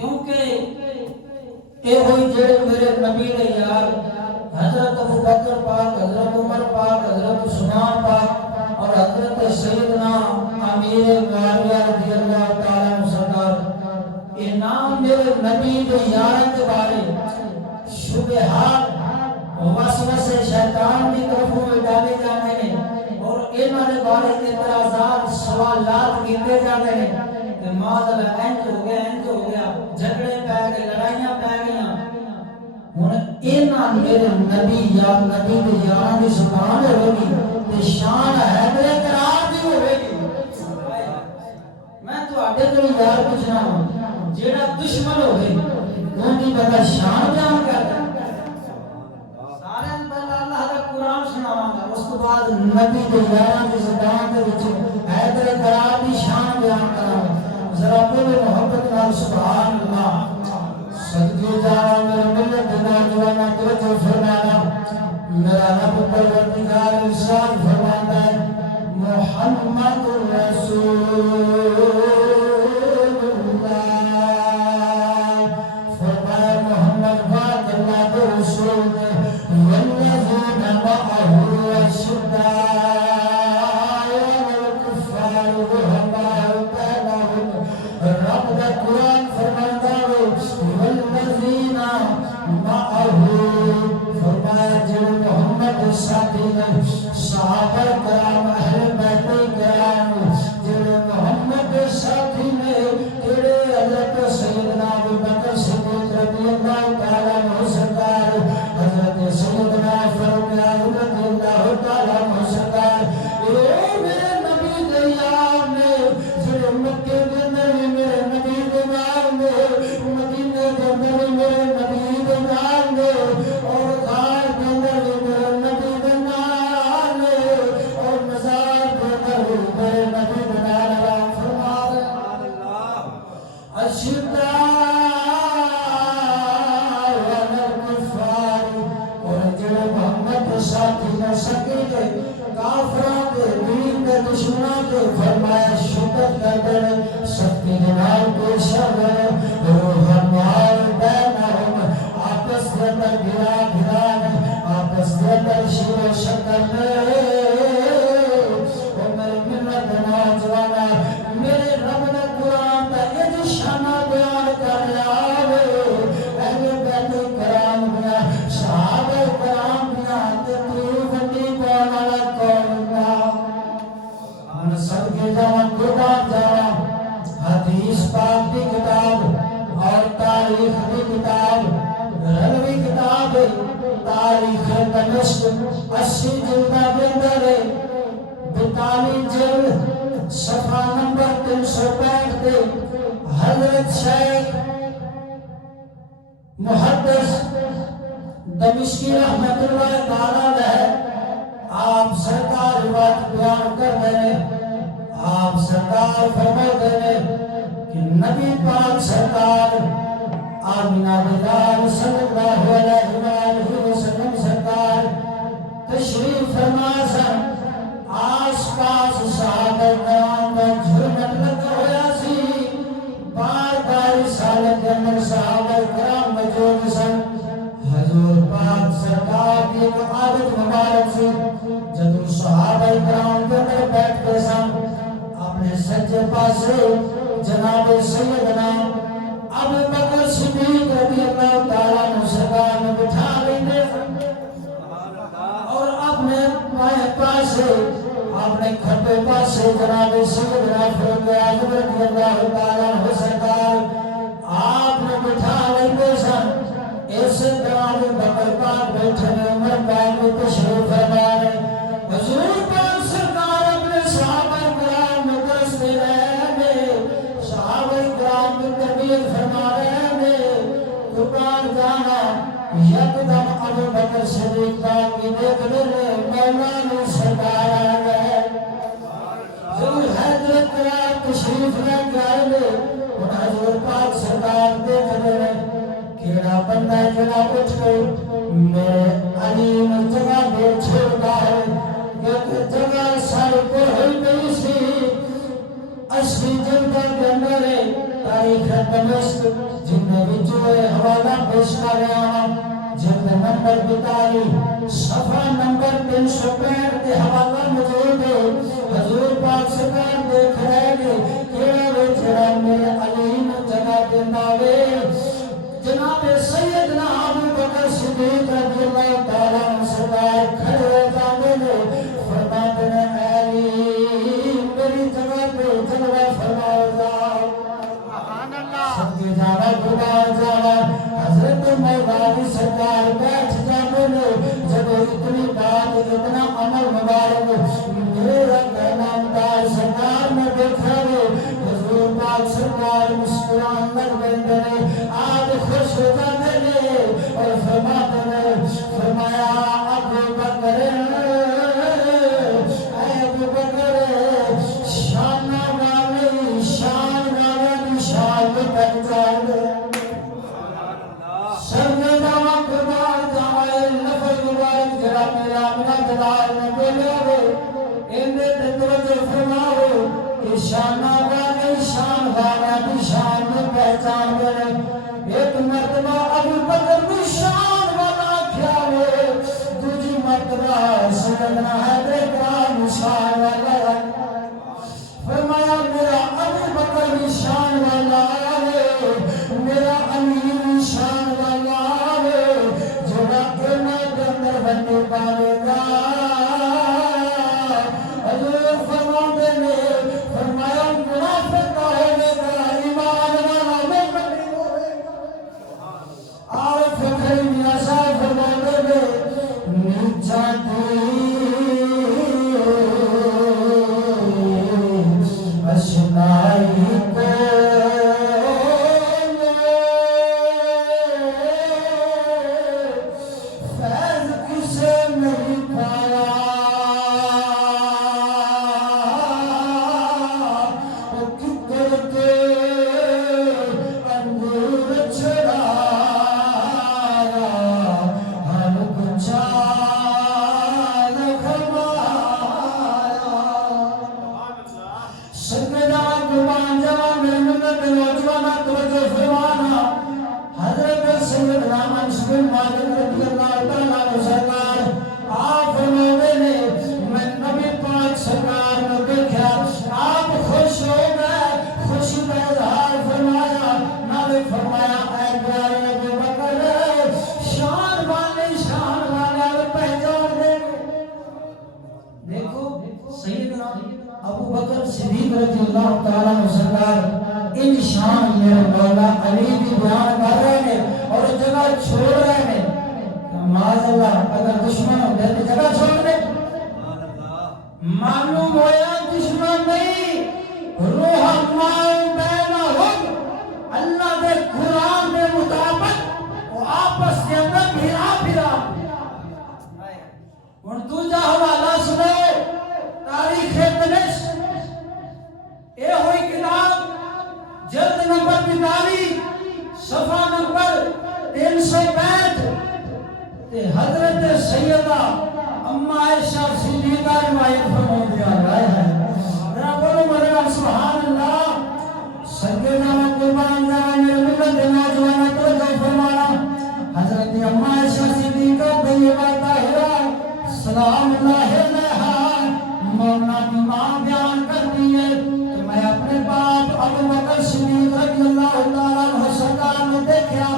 کیونکہ اے ہوئی جڑے میرے نبی دے یار حضرت ابو بکر پاک، حضرت عمر پاک، حضرت عثمان پاک اور حضرت سیدنا امیر معاویہ رضی اللہ تعالیٰ عنہ سرکار، اے نام میرے نبی دے یاروں کے بارے شبہات وسوسے شیطان کی طرفوں میں ڈالے جاتے ہیں اور انہوں نے بارے اعتراضات سوالات کیتے جاتے ہیں کہ معاذ انج ہو گیا جھگڑے پہ گئے، لڑائیاں پہ گئیاں۔ ہن انہاں میرے نبی یا نبی دے یاراں دی زبان ہوگی تے شان ہے میرے قرار دی ہوگی۔ میں تواڈے تو یار پوچھنا جیڑا دشمن ہوے اون دی بڑا شان بیان کردا سارے پہلا اللہ دا قرآن سناواں گا، اس تو بعد نبی دے یاراں دی زبان دے وچ حیدر قرار دی شان بیان کراں گا۔ ذرا بولو محبت نال سبحان اللہ۔ صدقے جاواں میرے ملت دے نوجواناں توجہ فرمانا، میرا رب پروردگار ارشاد فرماتا ہے محمد رسول اللہ، فرمایا محمد پاک اللہ کے رسول نے والذین معه اشداء علی الکفار رحماء بینہم۔ رب کا قرآن فرماتا ہے والذین معه، فرمایا جو محمد ساتھی نے صحابہ کرام اہل بیت کرام جو محمد ساتھی نے تیرے حضرت سیدنا ابو بکر صدیق رضی اللہ تعالیٰ عنہ سرکار، حضرت سیدنا فاروق اعظم رضی اللہ تعالیٰ عنہ سرکار، اے میرے نبی دے یار نے جو مکے کے اندر میرے نبی دے نام نے، مدینے کے اندر میرے نبی دے نام نے، اور غار کے اندر میرے نبی دے نام نے، اور مزار کے اندر میرے نبی دے نام فرما دے اشداء علی الکفار۔ اور جو محمد ساتھی نے سکی دے کافراں دے دین دے دشمناں دے فرمایا شکر کردے سختی دے نال پیش آوے رحماء بینہم، آپس کے اندر گرا آپس کے اندر شیر و شکر نے۔ اور میرے ملت نوجوانا میرے رب نے قرآن دا یہ شانہ بیان کر رہا ہے اہل بیت کرام دیا صحابہ کرام دیا تکلیف دی والا کون دا ہن سب کے جوان قربان جاواں حدیث پاک دی کتاب اور تاریخ دی کتاب رلوی کتاب تاریخ دمشق 80 جلداں دے اندر 42 جلد صفحہ نمبر 365 دے حضرت شیخ محدث دمشقی رحمت اللہ تعالیٰ علیہ آپ سرکار روایت بیان کر رہے ہیں، آپ سرکار فرما دے کہ نبی پاک سرکار آمینہ بلال صلی اللہ علیہ وآلہ وسلم سرکار تشریف فرما سن، آس پاس صحابہ کرام کا جھرمٹ لگا ہویا سی، بار رسالت کے اندر صحابہ کرام موجود سن۔ حضور پاک سرکار کی ایک عادت مبارک سی، جب صحابہ کرام کے اندر بیٹھتے سن اپنے سجے پاسے جناب سیدنا ابو بکر صدیق رضی اللہ تعالیٰ عنہ سرکار میں بٹھا لیتے اور اپنے بائیں پاسے اپنے کھٹے پاسے جناب سیدنا فاروق اعظم رضی اللہ تعالیٰ عنہ سرکار آپ نے بٹھا لیتے سن۔ اس طرح ابو بکر پاک بیٹھے عمر پاک میں تشریف فرما رہے، حضور پاک سرکار اپنے صحابہ کرام میں درس دے رہے ہیں، صحابہ کرام میں تربیت فرما رہے ہیں۔ قربان جانا یکدم ابو بکر صدیق پاک کی دیکھ لے مولا نے سرکار آ گئے، ضرور حیدر قرار تشریف لے گئے اور حضور پاک سرکار دیکھ لے کیڑا بندہ جڑا اٹھ گئی میرے علیم جگہ دے چھوڑا ہے، ایک جگہ سارے کو ہوئی گئی سی 80 جلدہ کے اندر تاریخ دمشق نمبر 42 صفحہ نمبر 365 کے حوالہ موجود ہے. حضور پاک سرکار دیکھ رہے گے کیڑا وے جڑا میرے علی نو جگہ دیندا وے. جناب سیدنا ابو بکر صدیق رضی اللہ تعالیٰ عنہ سرکار کھڑے ہو جاندے نے فرماتے نے علی میری جگہ پہ جلوہ فرماؤ جاؤ. سبحان اللہ. سب جاوا گھبار جاوا حضرت مولانا سرکار بیٹھ جاندے نے. جب اتنی بات اتنا عمل مبارک میرا نامدار سرکار نے دیکھا ہے حضور پاک سرکار مسکران لگ بندے نے آج خوش ہو جاتے نے اور فرماتے نے فرمایا ابو بکر اے ابو بکر شان والی شان کو پہچان دے. سرنے جاوا قربان جاوا لفظ مبارک جڑا میرا اپنا جلال نے بولے ہوئے اندے تے توجہ فرماؤ کہ شان والی شان کو پہچان دے. ایک مرتبہ ابو بکر بھی شان والا کیا ہے دوسری مرتبہ سیدنا حیدر کرام شان والا فرمایا میرا ابو بکر بھی شان والا ہے میرا امیر شان والا ہے جڑا اینا کے اندر بننے پانے گا. حضور فرماتے نے فرمایا منافق کا ہونے گا ایمان والا مومن نہیں ہوئے گا. اور فکر میاں صاحب فرماتے نے نیچا اشنائی کو فیض کسے نہیں پایا کتر کے انگور چھڑایا ہم کچھا حضرت سیدنا انس بن مالک رضی اللہ تعالیٰ عنہ سرکار آپ فرماتے نے میں نبی پاک سرکار نے دیکھا آپ خوش ہو گئے خوشی کا اظہار فرمایا نبی فرمایا اے پیارے ابو بکر شان والے پہچان دے. دیکھو سیدنا ابو بکر صدیق رضی اللہ تعالیٰ عنہ سرکار ان شان میرے مولا علی بھی بیان کر رہے ہیں اور جگہ چھوڑ رہے ہیں. معاذ اللہ اگر دشمن ہو گئے تو جگہ چھوڑ دے. معلوم ہویا دشمن نہیں روح اللہ بینہم اللہ دے قرآن دے مطابق وہ آپس کے اندر بھیرا اور دوجہ حوالہ سنو تاریخ دمشق اے ہوئی کتاب جلد نمبر 42 صفحہ نمبر 365 حضرت سیدہ اما عائشہ صدیقہ روایت فرما دیا گیا ہے. ذرا بولو مرحبا سبحان اللہ. سیدنا قربان جاوا میرے ملت نوجوانوں توجہ فرمانا حضرت اما عائشہ صدیقہ طیبہ طاہرہ سلام اللہ علیہا مومنہ کی ماں بیان کرتی ہے کہ میں اپنے باپ ابو بکر صدیق رضی اللہ تعالیٰ عنہ سرکار نے دیکھا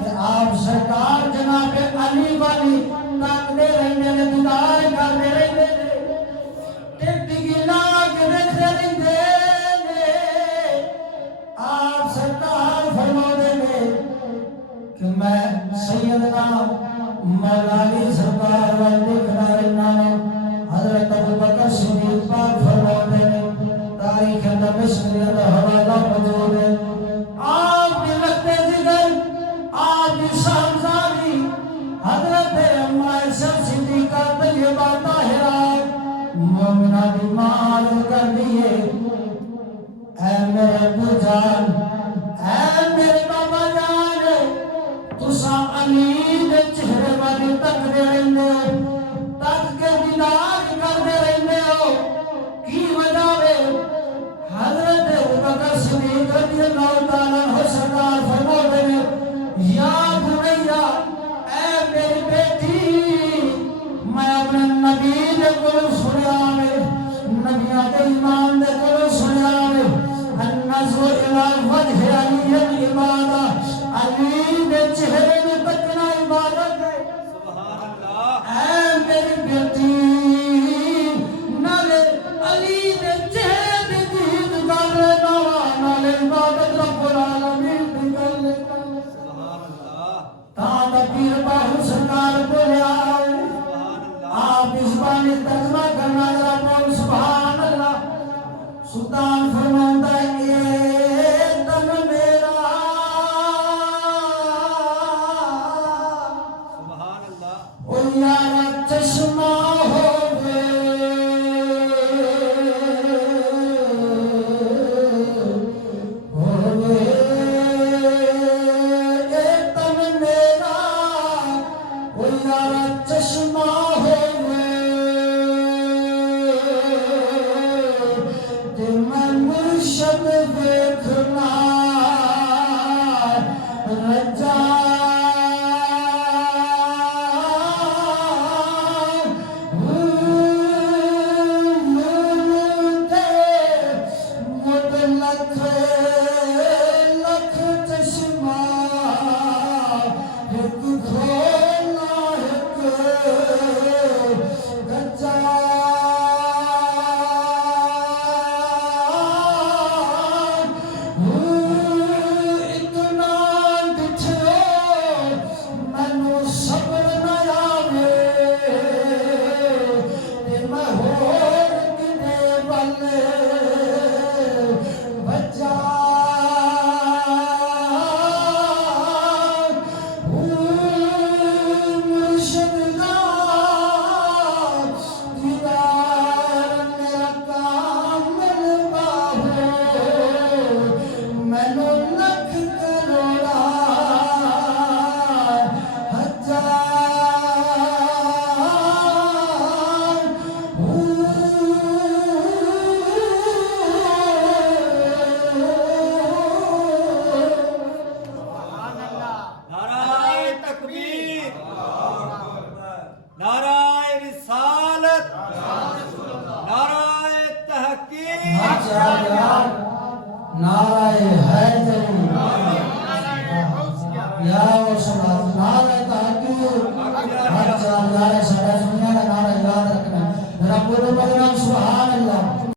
کہ آپ سرکار جناب علی والی تاکنے رہنے نے دیدار کرنے رہنے ٹکٹی گلا کے دیکھنے رہنے آپ سرکار فرما دے کہ میں سیدنا مولانا سرکار والے دیکھنا رہنا. حضرت ابو بکر صدیق پاک فرماتے ہیں تاریخ دمشق کے اندر حوالہ موجود ہے. آپ کے وقت جگر آپ کی شاہزادی حضرت اما عائشہ صدیقہ طیبہ طاہرہ مومنہ کی مال کر دیے اے میرے ابو جان اے میرے بابا جان تساں علی دے چہرے والی تک دے رہنے ہو تک کے دیدار کرتے رہنے ہو کی وجہ ہے. حضرت ابوبکر صدیق رضی اللہ تعالیٰ عنہ سرکار فرماتے ہیں یا بنیا اے میرے پیر باہو سرکار بولے آئے آپ اس بانی ترجمہ کرنا ذرا بول سبحان اللہ سلطان فرماتا ہے اے تن میرا او یارا چشمہ ہوگے چشمہ ہوئے کہ میں مرشد دیکھنا رجا لکھ لکھ چشمہ ایک کھولا نعرہ حیدری یا وسلام نعرہ تحقیر ہر چار نعرہ سڑا سنیا کا نعرہ یاد رکھنا رب العالمین سبحان اللہ